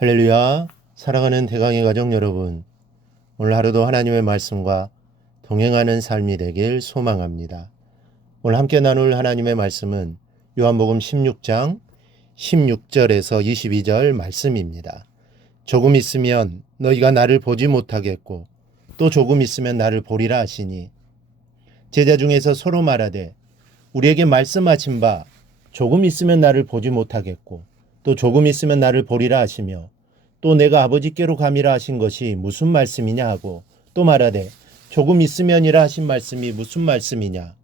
할렐루야. 사랑하는 대강의 가족 여러분, 오늘 하루도 하나님의 말씀과 동행하는 삶이 되길 소망합니다. 오늘 함께 나눌 하나님의 말씀은 요한복음 16장 16절에서 22절 말씀입니다. 조금 있으면 너희가 나를 보지 못하겠고 또 조금 있으면 나를 보리라 하시니, 제자 중에서 서로 말하되 우리에게 말씀하신 바 조금 있으면 나를 보지 못하겠고 또 조금 있으면 나를 보리라 하시며, 또 내가 아버지께로 감이라 하신 것이 무슨 말씀이냐 하고, 또 말하되 조금 있으면이라 하신 말씀이 무슨 말씀이냐,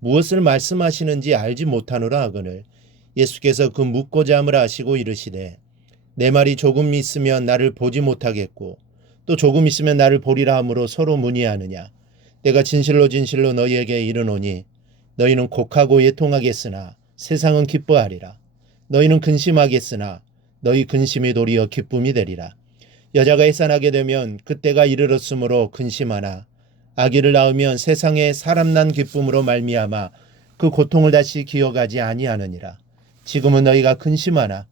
무엇을 말씀하시는지 알지 못하노라 하거늘, 예수께서 그 묻고자 함을 아시고 이르시되 내 말이 조금 있으면 나를 보지 못하겠고 또 조금 있으면 나를 보리라 함으로 서로 문의하느냐. 내가 진실로 진실로 너희에게 이르노니 너희는 곡하고 애통하겠으나 세상은 기뻐하리라. 너희는 근심하겠으나 너희 근심이 도리어 기쁨이 되리라. 여자가 해산하게 되면 그때가 이르렀으므로 근심하나 아기를 낳으면 세상에 사람 난 기쁨으로 말미암아 그 고통을 다시 기억하지 아니하느니라. 지금은 너희가 근심하나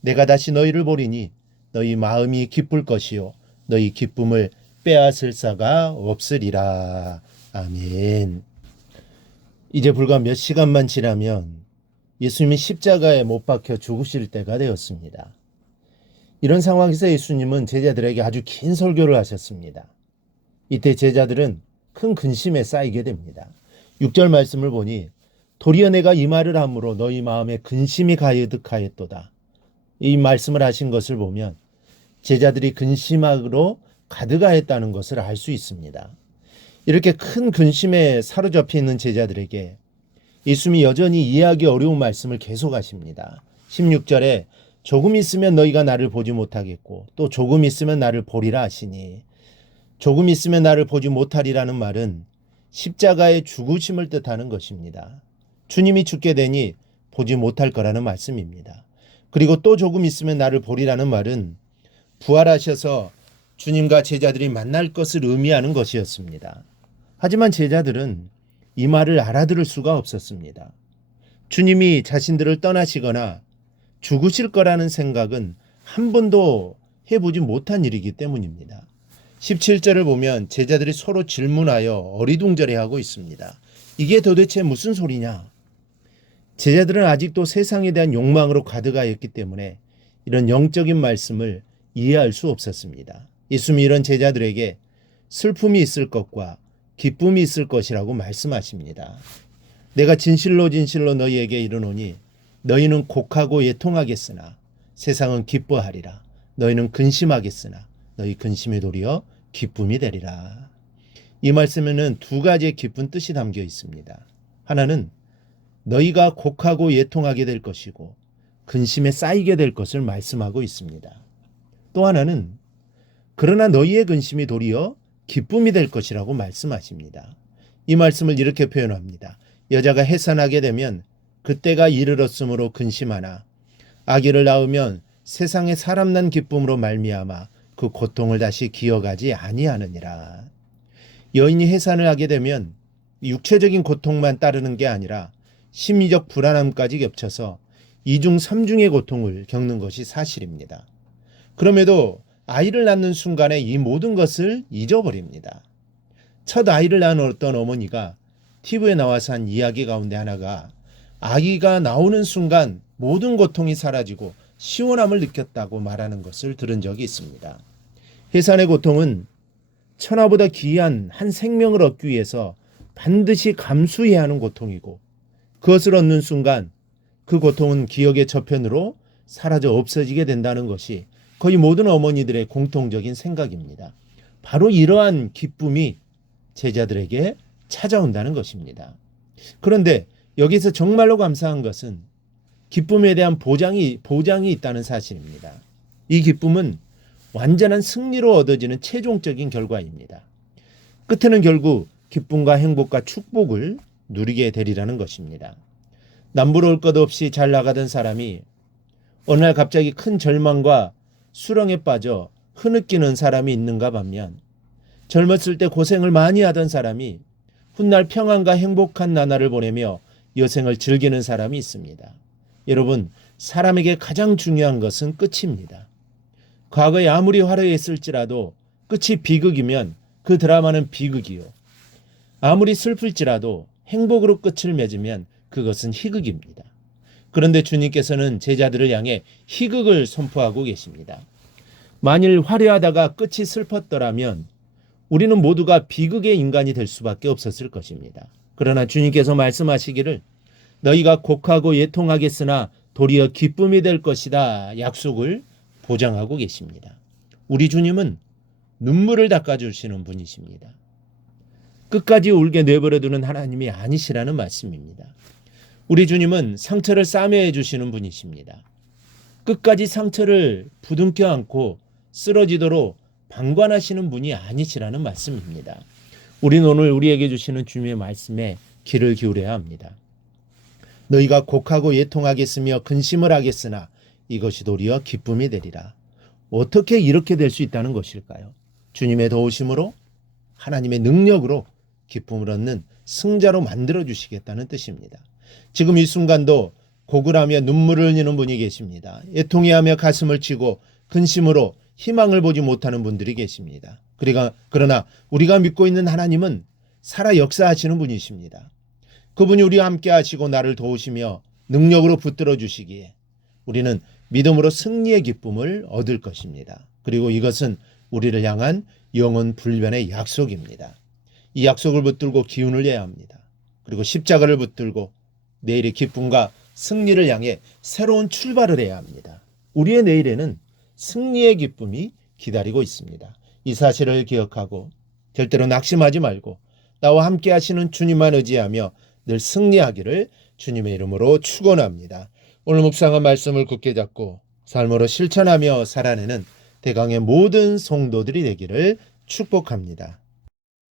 내가 다시 너희를 보리니 너희 마음이 기쁠 것이요 너희 기쁨을 빼앗을 자가 없으리라. 아멘. 이제 불과 몇 시간만 지나면 예수님이 십자가에 못 박혀 죽으실 때가 되었습니다. 이런 상황에서 예수님은 제자들에게 아주 긴 설교를 하셨습니다. 이때 제자들은 큰 근심에 쌓이게 됩니다. 6절 말씀을 보니 도리어 내가 이 말을 함으로 너희 마음에 근심이 가득하였도다. 이 말씀을 하신 것을 보면 제자들이 근심으로 가득하였다는 것을 알 수 있습니다. 이렇게 큰 근심에 사로잡혀 있는 제자들에게 예수님이 여전히 이해하기 어려운 말씀을 계속하십니다. 16절에 조금 있으면 너희가 나를 보지 못하겠고 또 조금 있으면 나를 보리라 하시니, 조금 있으면 나를 보지 못하리라는 말은 십자가의 죽으심을 뜻하는 것입니다. 주님이 죽게 되니 보지 못할 거라는 말씀입니다. 그리고 또 조금 있으면 나를 보리라는 말은 부활하셔서 주님과 제자들이 만날 것을 의미하는 것이었습니다. 하지만 제자들은 이 말을 알아들을 수가 없었습니다. 주님이 자신들을 떠나시거나 죽으실 거라는 생각은 한 번도 해보지 못한 일이기 때문입니다. 17절을 보면 제자들이 서로 질문하여 어리둥절해하고 있습니다. 이게 도대체 무슨 소리냐? 제자들은 아직도 세상에 대한 욕망으로 가득하였기 때문에 이런 영적인 말씀을 이해할 수 없었습니다. 예수님이 이런 제자들에게 슬픔이 있을 것과 기쁨이 있을 것이라고 말씀하십니다. 내가 진실로 진실로 너희에게 이르노니 너희는 곡하고 애통하겠으나 세상은 기뻐하리라. 너희는 근심하겠으나 너희 근심이 도리어 기쁨이 되리라. 이 말씀에는 두 가지의 깊은 뜻이 담겨 있습니다. 하나는 너희가 곡하고 애통하게 될 것이고 근심에 쌓이게 될 것을 말씀하고 있습니다. 또 하나는 그러나 너희의 근심이 도리어 기쁨이 될 것이라고 말씀하십니다. 이 말씀을 이렇게 표현합니다. 여자가 해산하게 되면 그때가 이르렀으므로 근심하나 아기를 낳으면 세상에 사람 난 기쁨으로 말미암아 그 고통을 다시 기억하지 아니하느니라. 여인이 해산을 하게 되면 육체적인 고통만 따르는 게 아니라 심리적 불안함까지 겹쳐서 이중 삼중의 고통을 겪는 것이 사실입니다. 그럼에도 아이를 낳는 순간에 이 모든 것을 잊어버립니다. 첫 아이를 낳은 어떤 어머니가 TV에 나와서 한 이야기 가운데 하나가 아기가 나오는 순간 모든 고통이 사라지고 시원함을 느꼈다고 말하는 것을 들은 적이 있습니다. 해산의 고통은 천하보다 귀한 한 생명을 얻기 위해서 반드시 감수해야 하는 고통이고, 그것을 얻는 순간 그 고통은 기억의 저편으로 사라져 없어지게 된다는 것이 거의 모든 어머니들의 공통적인 생각입니다. 바로 이러한 기쁨이 제자들에게 찾아온다는 것입니다. 그런데 여기서 정말로 감사한 것은 기쁨에 대한 보장이 있다는 사실입니다. 이 기쁨은 완전한 승리로 얻어지는 최종적인 결과입니다. 끝에는 결국 기쁨과 행복과 축복을 누리게 되리라는 것입니다. 남부러울 것 없이 잘 나가던 사람이 어느 날 갑자기 큰 절망과 수렁에 빠져 흐느끼는 사람이 있는가 반면, 젊었을 때 고생을 많이 하던 사람이 훗날 평안과 행복한 나날을 보내며 여생을 즐기는 사람이 있습니다. 여러분, 사람에게 가장 중요한 것은 끝입니다. 과거에 아무리 화려했을지라도 끝이 비극이면 그 드라마는 비극이요. 아무리 슬플지라도 행복으로 끝을 맺으면 그것은 희극입니다. 그런데 주님께서는 제자들을 향해 희극을 선포하고 계십니다. 만일 화려하다가 끝이 슬펐더라면 우리는 모두가 비극의 인간이 될 수밖에 없었을 것입니다. 그러나 주님께서 말씀하시기를 너희가 곡하고 예통하겠으나 도리어 기쁨이 될 것이다 약속을 보장하고 계십니다. 우리 주님은 눈물을 닦아주시는 분이십니다. 끝까지 울게 내버려두는 하나님이 아니시라는 말씀입니다. 우리 주님은 상처를 싸매해 주시는 분이십니다. 끝까지 상처를 부둥켜 안고 쓰러지도록 방관하시는 분이 아니시라는 말씀입니다. 우리는 오늘 우리에게 주시는 주님의 말씀에 귀를 기울여야 합니다. 너희가 곡하고 예통하겠으며 근심을 하겠으나 이것이 도리어 기쁨이 되리라. 어떻게 이렇게 될 수 있다는 것일까요? 주님의 도우심으로 하나님의 능력으로 기쁨을 얻는 승자로 만들어 주시겠다는 뜻입니다. 지금 이 순간도 곡을 하며 눈물을 흘리는 분이 계십니다. 애통해하며 가슴을 치고 근심으로 희망을 보지 못하는 분들이 계십니다. 그러나 우리가 믿고 있는 하나님은 살아 역사하시는 분이십니다. 그분이 우리와 함께 하시고 나를 도우시며 능력으로 붙들어 주시기에 우리는 믿음으로 승리의 기쁨을 얻을 것입니다. 그리고 이것은 우리를 향한 영원 불변의 약속입니다. 이 약속을 붙들고 기운을 내야 합니다. 그리고 십자가를 붙들고 내일의 기쁨과 승리를 향해 새로운 출발을 해야 합니다. 우리의 내일에는 승리의 기쁨이 기다리고 있습니다. 이 사실을 기억하고 절대로 낙심하지 말고 나와 함께 하시는 주님만 의지하며 늘 승리하기를 주님의 이름으로 축원합니다. 오늘 묵상한 말씀을 굳게 잡고 삶으로 실천하며 살아내는 대강의 모든 성도들이 되기를 축복합니다.